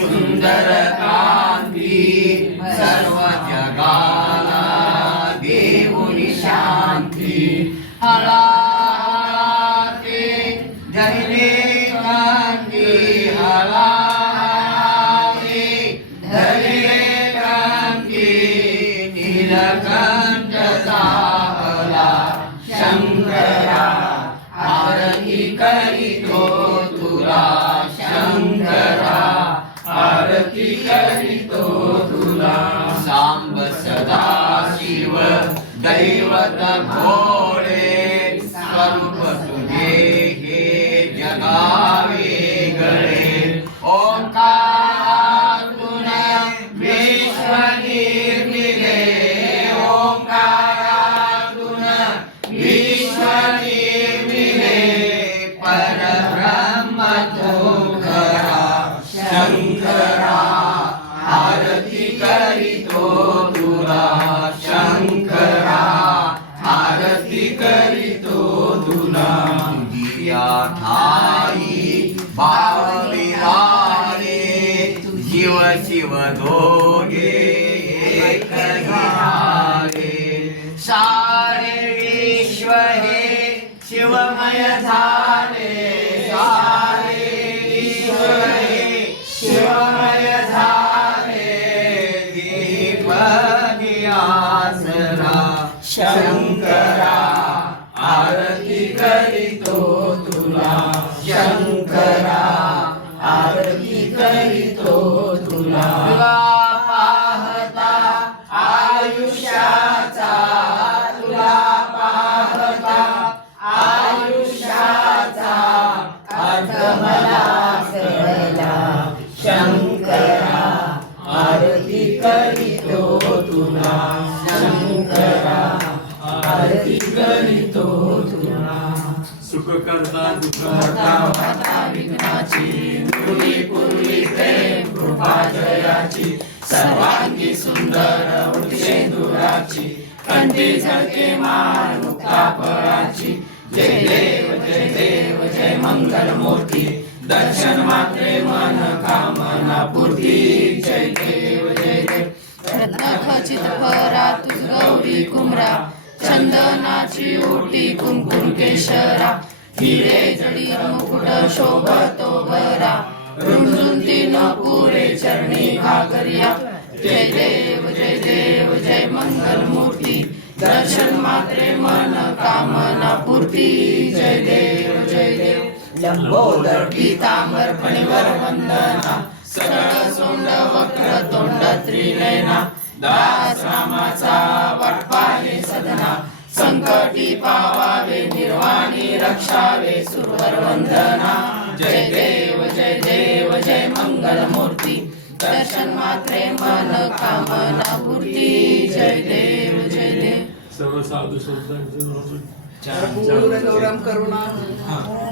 సుందరకాంతి సర్వజగాల దేవుని శాంతి హలాతే ధైర్య కాంతి హలాతే ధైర్య కాంతి తిలకా तुझिया ठाई बाविरारे शिव शिव दोगे एक झाले सारे विश्व हे शिवमय झाले सारे विश्व हे शिवमय झाले दीप दियासरा शंकरा आरती करीतो करीतो तुला. पाहता आयुष्याचा तुला पाहता आयुष्याचा अर्थ मला कळला शंकरा आरती करीतो तुला. शंकरा आरती करीतो तुला. सुख करता दुःख करता विघ्नाची. सर्वांगी सुंदर उठे दुराची कंठी झळके मार मुक्ता फळाची जय देव जय देव जय मंगल मूर्ती दर्शन मात्रे मन कामना पूर्ती. जय देव जय देव. रत्नखचित भरा तुझ गौरी कुमरा चंदनाची ओटी कुंकुम केशरा. हिरे जडी मुकुट शोभतो बरा. रुंजुंती न पुरे चरणी घागरिया। जय देव जय देव जय मंगल मूर्ती दर्शन मात्रे मन कामना पूर्ती। जय देव जय देव। लंबोदर पीतांबर वंदना। सरळ सोंड वक्र तोंड त्रिनयना। दास रामाचा वाटपाहे सदना। संकटी पावावे निर्वाणी रक्षावे सुरवर वंदना। जय देव जय देव जय मंगल मूर्ती दर्शन मात्रे मन कामना पूर्ती. जय देव जय देव. सर्व साधू संतांचे कर्पूरगौरं करुणा.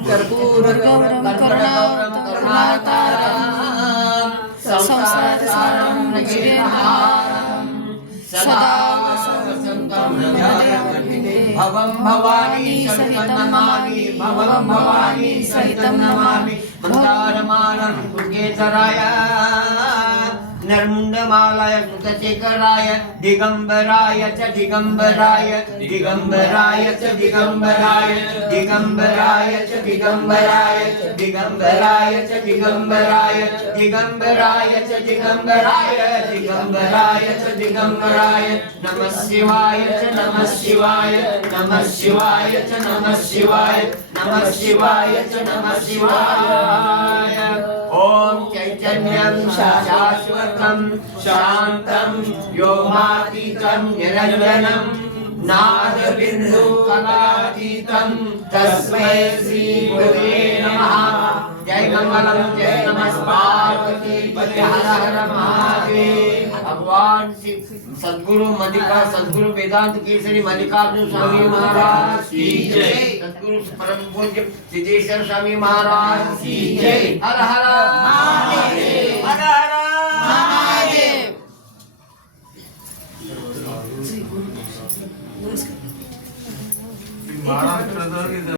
कर्पूरगौरं करुणातारं संसारसारं सदा वसन्तं భవం భవాని సవితం నమామి భవం భవాని సవితం నమామి మందారమానం కుకేతరాయ नर्मुण्डमालय कृतशेखराय दिगम्बराय च दिगम्बराय दिगम्बराय च दिगम्बराय दिगम्बराय च दिगम्बराय दिगम्बराय च दिगम्बराय दिगम्बराय च दिगम्बराय दिगम्बराय च दिगम्बराय नमः शिवाय च नमः शिवाय नमः शिवाय च नमः शिवाय नमः शिवाय च नमः शिवाय ॐ चैतन्यं शाश्वतं शान्तं व्योमातीतं निरञ्जनम् नादबिन्दु कलातीतं तस्मै श्रीगुरुवे नमः जय नमः पार्वती हर हर महादेव। भगवान सद्गुरु मल्लिका सद्गुरु वेदांत केसरी मल्लिकार्जुन स्वामी महाराज की जय सद्गुरु परम पूज्य सिद्धेश्वर स्वामी महाराज की जय हर हर महादेव। हर हर